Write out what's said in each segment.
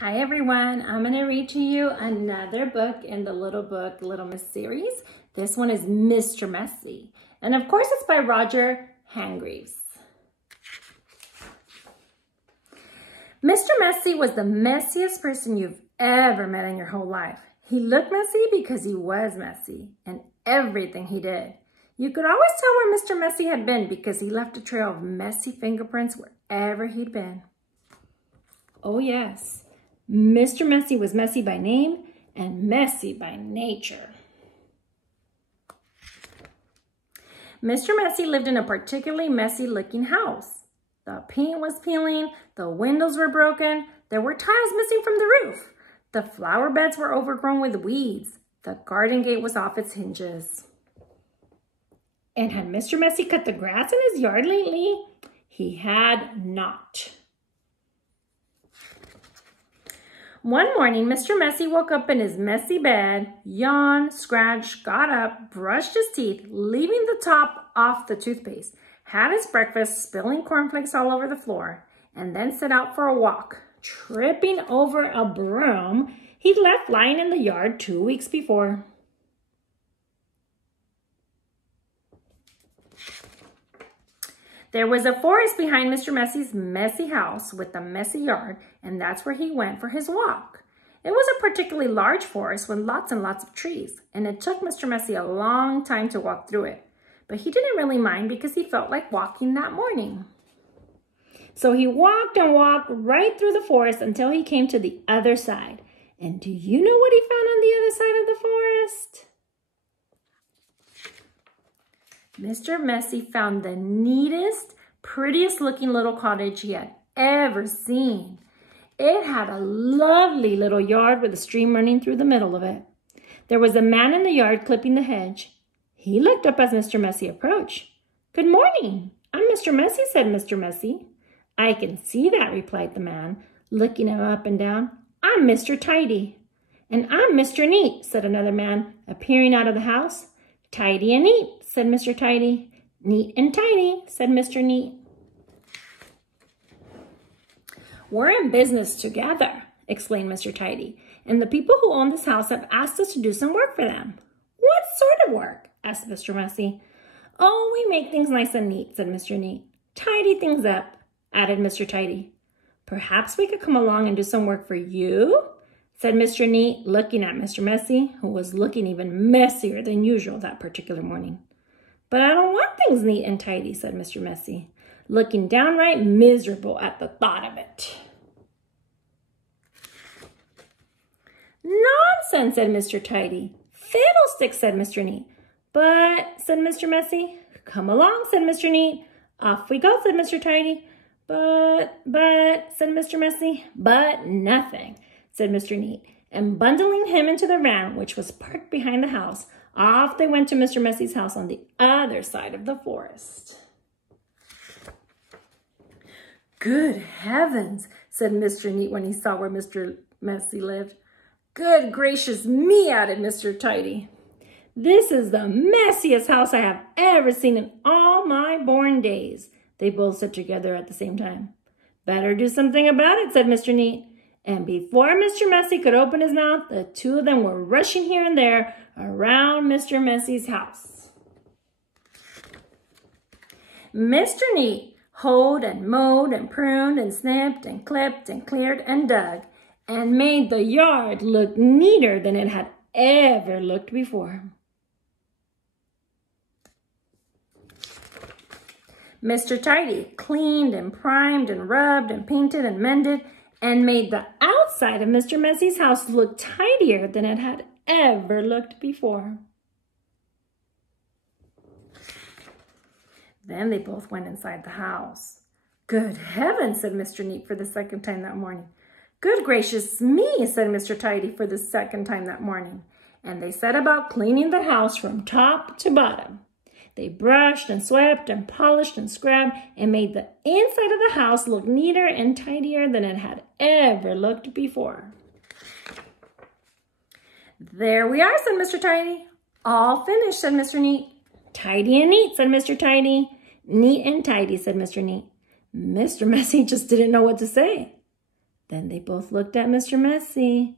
Hi everyone, I'm going to read to you another book in the Little Book, Little Miss series. This one is Mr. Messy. And of course it's by Roger Hargreaves. Mr. Messy was the messiest person you've ever met in your whole life. He looked messy because he was messy in everything he did. You could always tell where Mr. Messy had been because he left a trail of messy fingerprints wherever he'd been. Oh yes. Mr. Messy was messy by name and messy by nature. Mr. Messy lived in a particularly messy looking house. The paint was peeling, the windows were broken, there were tiles missing from the roof. The flower beds were overgrown with weeds. The garden gate was off its hinges. And had Mr. Messy cut the grass in his yard lately? He had not. One morning, Mr. Messy woke up in his messy bed, yawned, scratched, got up, brushed his teeth, leaving the top off the toothpaste, had his breakfast, spilling cornflakes all over the floor, and then set out for a walk, tripping over a broom he'd left lying in the yard 2 weeks before. There was a forest behind Mr. Messy's messy house with a messy yard, and that's where he went for his walk. It was a particularly large forest with lots and lots of trees, and it took Mr. Messy a long time to walk through it. But he didn't really mind because he felt like walking that morning. So he walked and walked right through the forest until he came to the other side. And do you know what he found on the other side of the forest? Mr. Messy found the neatest, prettiest looking little cottage he had ever seen. It had a lovely little yard with a stream running through the middle of it. There was a man in the yard clipping the hedge. He looked up as Mr. Messy approached. "Good morning. I'm Mr. Messy," said Mr. Messy. "I can see that," replied the man, looking him up and down. "I'm Mr. Tidy." "And I'm Mr. Neat," said another man, appearing out of the house. "Tidy and neat," said Mr. Tidy. "Neat and tidy," said Mr. Neat. "We're in business together," explained Mr. Tidy, "and the people who own this house have asked us to do some work for them." "What sort of work?" asked Mr. Messy. "Oh, we make things nice and neat," said Mr. Neat. "Tidy things up," added Mr. Tidy. "Perhaps we could come along and do some work for you?" said Mr. Neat, looking at Mr. Messy, who was looking even messier than usual that particular morning. "But I don't want things neat and tidy," said Mr. Messy, looking downright miserable at the thought of it. "Nonsense," said Mr. Tidy. "Fiddlesticks," said Mr. Neat. "But," said Mr. Messy. "Come along," said Mr. Neat. "Off we go," said Mr. Tidy. But, said Mr. Messy. "But nothing," said Mr. Neat, and bundling him into the van, which was parked behind the house, off they went to Mr. Messy's house on the other side of the forest. "Good heavens," said Mr. Neat when he saw where Mr. Messy lived. "Good gracious me," added Mr. Tidy. "This is the messiest house I have ever seen in all my born days," they both said together at the same time. "Better do something about it," said Mr. Neat. And before Mr. Messy could open his mouth, the two of them were rushing here and there around Mr. Messy's house. Mr. Neat hoed and mowed and pruned and snipped and clipped and cleared and dug and made the yard look neater than it had ever looked before. Mr. Tidy cleaned and primed and rubbed and painted and mended and made the outside of Mr. Messy's house look tidier than it had ever looked before. Then they both went inside the house. "Good heavens," said Mr. Neat for the second time that morning. "Good gracious me," said Mr. Tidy for the second time that morning. And they set about cleaning the house from top to bottom. They brushed and swept and polished and scrubbed and made the inside of the house look neater and tidier than it had ever looked before. "There we are," said Mr. Tidy. "All finished," said Mr. Neat. "Tidy and neat," said Mr. Tidy. "Neat and tidy," said Mr. Neat. Mr. Messy just didn't know what to say. Then they both looked at Mr. Messy.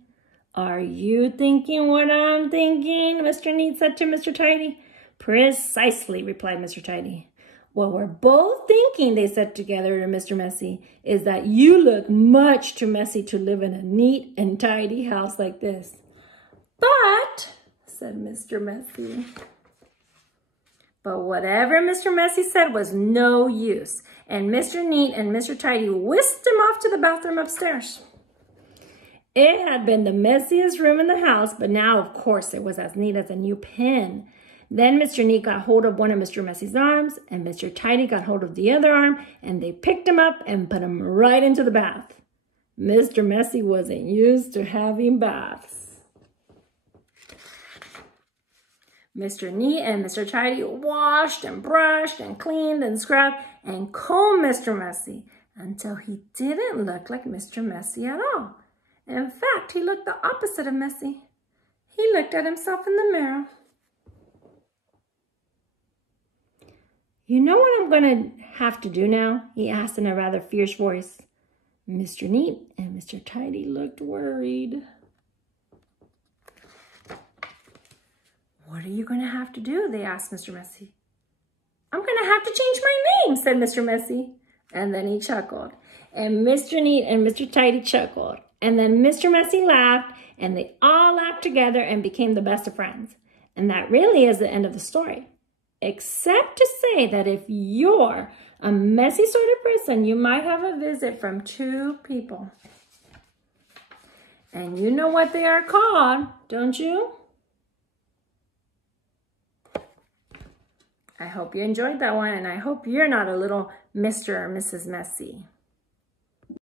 Are you thinking what I'm thinking, Mr. Neat said to Mr. Tidy. Precisely, replied Mr. Tidy. What we're both thinking, they said together to Mr. Messy, is that you look much too messy to live in a neat and tidy house like this. But, said Mr. Messy. But whatever Mr. Messy said was no use, and Mr. Neat and Mr. Tidy whisked him off to the bathroom upstairs. It had been the messiest room in the house, but now, of course, it was as neat as a new pin. Then Mr. Neat got hold of one of Mr. Messy's arms, and Mr. Tidy got hold of the other arm, and they picked him up and put him right into the bath. Mr. Messy wasn't used to having baths. Mr. Neat and Mr. Tidy washed and brushed and cleaned and scrubbed and combed Mr. Messy until he didn't look like Mr. Messy at all. In fact, he looked the opposite of messy. He looked at himself in the mirror. You know what I'm going to have to do now? He asked in a rather fierce voice. Mr. Neat and Mr. Tidy looked worried. What are you going to have to do? They asked Mr. Messy. I'm going to have to change my name, said Mr. Messy. And then he chuckled. And Mr. Neat and Mr. Tidy chuckled. And then Mr. Messy laughed, and they all laughed together and became the best of friends. And that really is the end of the story. Except to say that if you're a messy sort of person, you might have a visit from two people. And you know what they are called, don't you? I hope you enjoyed that one, and I hope you're not a little Mr. or Mrs. Messy.